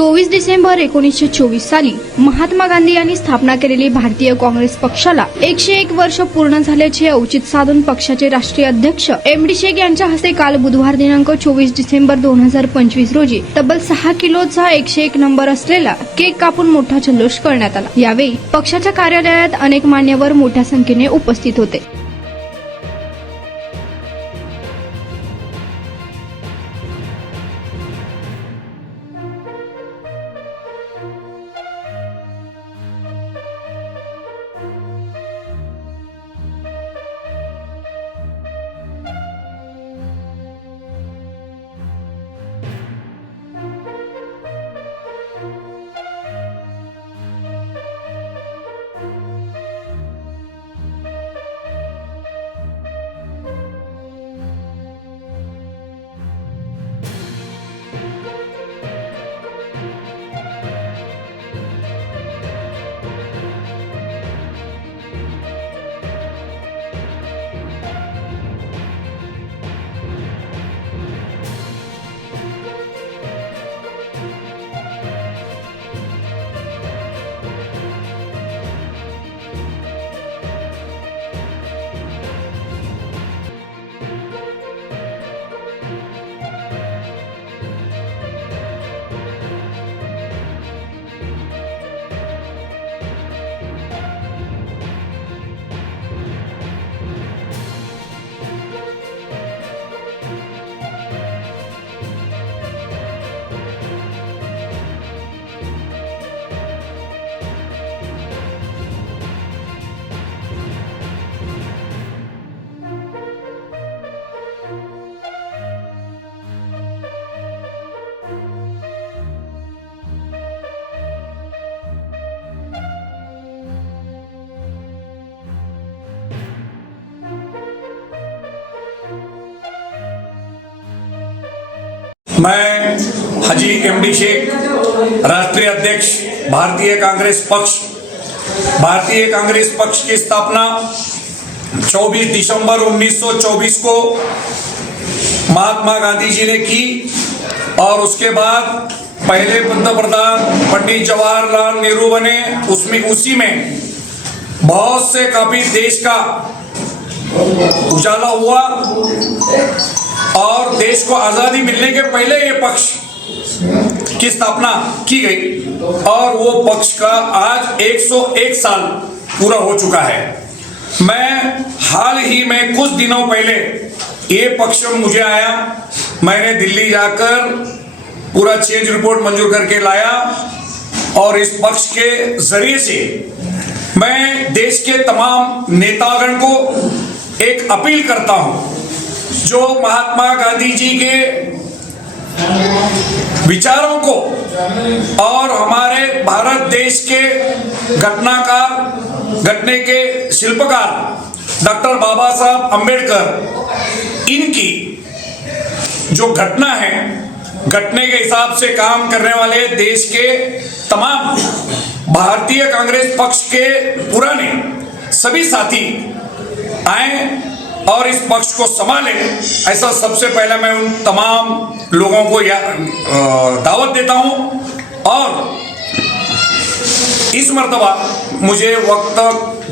24 December 1924 साली महात्मा गांधी यांनी स्थापना केलेली भारतीय काँग्रेस पक्षाला 101 वर्ष पूर्ण झाल्याचे औचित्य साधून पक्षाचे राष्ट्रीय अध्यक्ष एम.डी. शेख यांच्या हस्ते काल बुधवार दिनांक 24 डिसेंबर 2025 रोजी तब्बल 6 किलोचा 101 नंबर असलेला केक कापून मोठा जल्लोष करण्यात आला। यावेळी पक्षाच्या कार्यालयात अनेक मान्यवर मोठ्या संख्येने उपस्थित होते। मैं हाजी एम.डी. शेख, राष्ट्रीय अध्यक्ष भारतीय कांग्रेस पक्ष। भारतीय कांग्रेस पक्ष की स्थापना 24 दिसंबर 1924 को महात्मा गांधी जी ने की और उसके बाद पहले पंतप्रधान पंडित जवाहरलाल नेहरू बने। उसी में बहुत से काफी देश का उजाला हुआ और देश को आजादी मिलने के पहले ये पक्ष की स्थापना की गई और वो पक्ष का आज 101 साल पूरा हो चुका है। मैं हाल ही में कुछ दिनों पहले ये पक्ष मुझे आया, मैंने दिल्ली जाकर पूरा चेंज रिपोर्ट मंजूर करके लाया और इस पक्ष के जरिए से मैं देश के तमाम नेतागण को एक अपील करता हूं, जो महात्मा गांधी जी के विचारों को और हमारे भारत देश के घटने के शिल्पकार डॉक्टर बाबा साहब अम्बेडकर, इनकी जो घटना है, घटने के हिसाब से काम करने वाले देश के तमाम भारतीय कांग्रेस पक्ष के पुराने सभी साथी आए और इस पक्ष को संभाले। ऐसा सबसे पहले मैं उन तमाम लोगों को दावत देता हूं और इस मर्तबा मुझे वक्त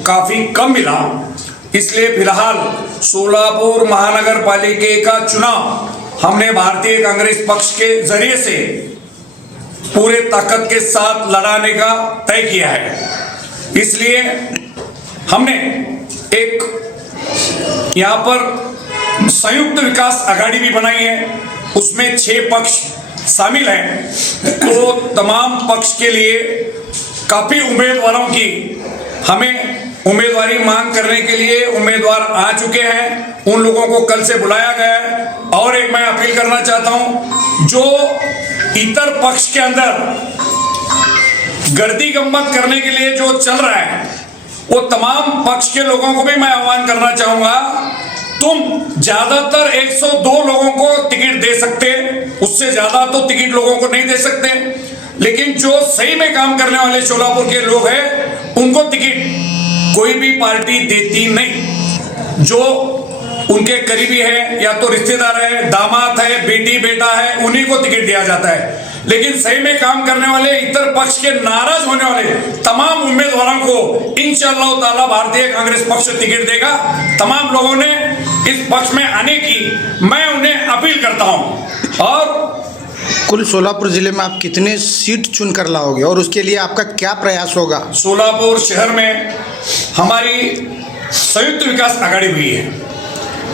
काफी कम मिला, इसलिए फिलहाल सोलापुर महानगर पालिका का चुनाव हमने भारतीय कांग्रेस पक्ष के जरिए से पूरे ताकत के साथ लड़ाने का तय किया है। इसलिए हमने एक यहाँ पर संयुक्त विकास आघाड़ी भी बनाई है, उसमें 6 पक्ष शामिल हैं। तो तमाम पक्ष के लिए काफी उम्मीदवारों की हमें उम्मीदवारी मांग करने के लिए उम्मीदवार आ चुके हैं, उन लोगों को कल से बुलाया गया है। और एक मैं अपील करना चाहता हूं, जो इतर पक्ष के अंदर गर्दी गम्मत करने के लिए जो चल रहा है, वो तमाम पक्ष के लोगों को भी मैं आह्वान करना चाहूंगा, तुम ज्यादातर 102 लोगों को टिकट दे सकते, उससे ज्यादा तो टिकट लोगों को नहीं दे सकते, लेकिन जो सही में काम करने वाले सोलापुर के लोग हैं उनको टिकट कोई भी पार्टी देती नहीं। जो उनके करीबी है या तो रिश्तेदार है, दामाद है, बेटी बेटा है, उन्हीं को टिकट दिया जाता है। लेकिन सही में काम करने वाले, इतर पक्ष के नाराज होने वाले तमाम उम्मीदवारों को इंशाअल्लाह ताला भारतीय कांग्रेस पक्ष टिकट देगा। तमाम लोगों ने इस पक्ष में आने की मैं उन्हें अपील करता हूं। और कुल सोलापुर जिले में आप कितने सीट चुनकर लाओगे और उसके लिए आपका क्या प्रयास होगा? सोलापुर शहर में हमारी संयुक्त विकास आघाड़ी हुई है,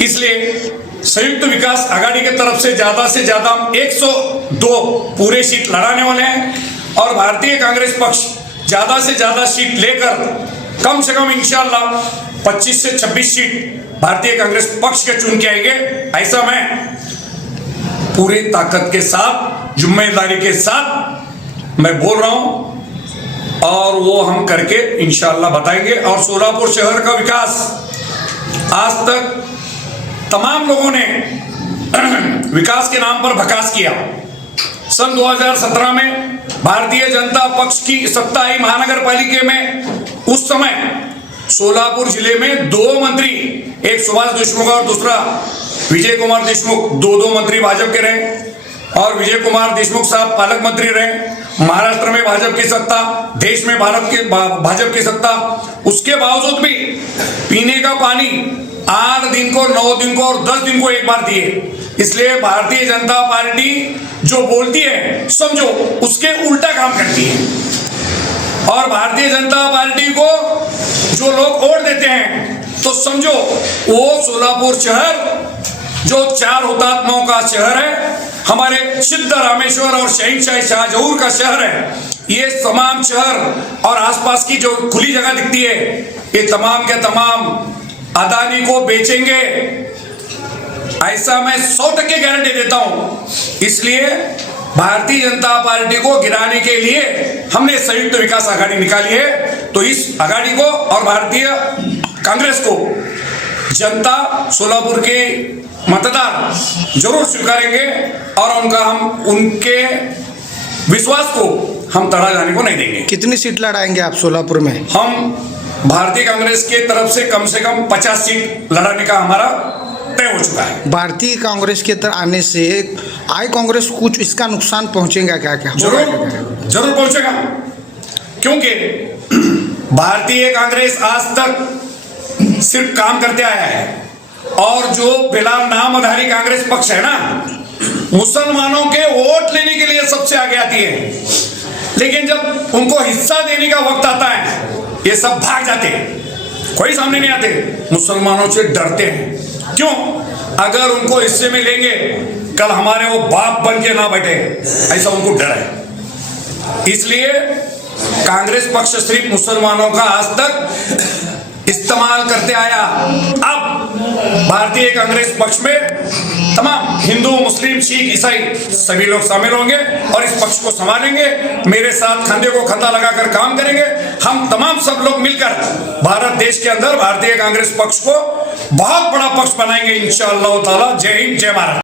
इसलिए संयुक्त विकास आघाड़ी की तरफ से ज्यादा हम 102 पूरे सीट लड़ाने वाले हैं और भारतीय कांग्रेस पक्ष ज्यादा से ज्यादा सीट लेकर कम से कम इंशाअल्लाह 25 से 26 सीट भारतीय कांग्रेस पक्ष के चुन के आएंगे। ऐसा मैं पूरी ताकत के साथ, जिम्मेदारी के साथ मैं बोल रहा हूं और वो हम करके इंशाअल्लाह बताएंगे। और सोलापुर शहर का विकास आज तक तमाम लोगों ने विकास के नाम पर भकास किया। सन 2017 में भारतीय जनता पक्ष की सत्ता आई महानगर पालिका में। उस समय सोलापुर जिले में 2 मंत्री, एक सुभाष देशमुख और दूसरा विजय कुमार देशमुख, 2 मंत्री भाजपा के रहे और विजय कुमार देशमुख साहब पालक मंत्री रहे। महाराष्ट्र में भाजपा की सत्ता, देश में भाजपा की सत्ता, उसके बावजूद भी पीने का पानी 8 दिन को, 9 दिन को और 10 दिन को एक बार दिए। इसलिए भारतीय जनता पार्टी जो बोलती है समझो उसके उल्टा काम करती है। और भारतीय जनता पार्टी को जो लोग वोट देते हैं तो समझो वो सोलापुर शहर जो 4 हुतात्माओं का शहर है, हमारे सिद्ध रामेश्वर और शहंशाह शाहजहूर का शहर है। ये तमाम शहर और आसपास की जो खुली जगह दिखती है, ये तमाम के तमाम अदानी को बेचेंगे, ऐसा मैं 100% गारंटी देता हूं। इसलिए भारतीय जनता पार्टी को गिराने के लिए हमने संयुक्त विकास आघाड़ी निकाली है। तो इस आघाड़ी को और भारतीय कांग्रेस को जनता, सोलापुर के मतदार जरूर स्वीकारेंगे और उनके विश्वास को हम तड़ा जाने को नहीं देंगे। कितनी सीट लड़ाएंगे आप सोलापुर में? हम भारतीय कांग्रेस के तरफ से कम 50 सीट लड़ाने का हमारा तय हो चुका है। भारतीय कांग्रेस के तरफ आने से आई कांग्रेस कुछ इसका नुकसान पहुंचेगा क्या? जरूर पहुंचेगा, क्योंकि भारतीय कांग्रेस आज तक सिर्फ काम करते आया है और जो बिला नामधारी कांग्रेस पक्ष है ना, मुसलमानों के वोट लेने के लिए सबसे आगे आती है, लेकिन जब उनको हिस्सा देने का वक्त आता है ये सब भाग जाते हैं, कोई सामने नहीं आते, मुसलमानों से डरते हैं। क्यों? अगर उनको हिस्से में लेंगे कल हमारे वो बाप बन के ना बैठे, ऐसा उनको डर है। इसलिए कांग्रेस पक्ष सिर्फ मुसलमानों का आज तक इस्तेमाल करते आया। अब भारतीय कांग्रेस पक्ष में तमाम हिंदू, मुस्लिम, सिख, ईसाई सभी लोग शामिल होंगे और इस पक्ष को संभालेंगे। मेरे साथ कंधे को कंधा लगाकर काम करेंगे। हम तमाम सब लोग मिलकर भारत देश के अंदर भारतीय कांग्रेस पक्ष को बहुत बड़ा पक्ष बनाएंगे इंशाअल्लाह ताला। जय हिंद, जय भारत।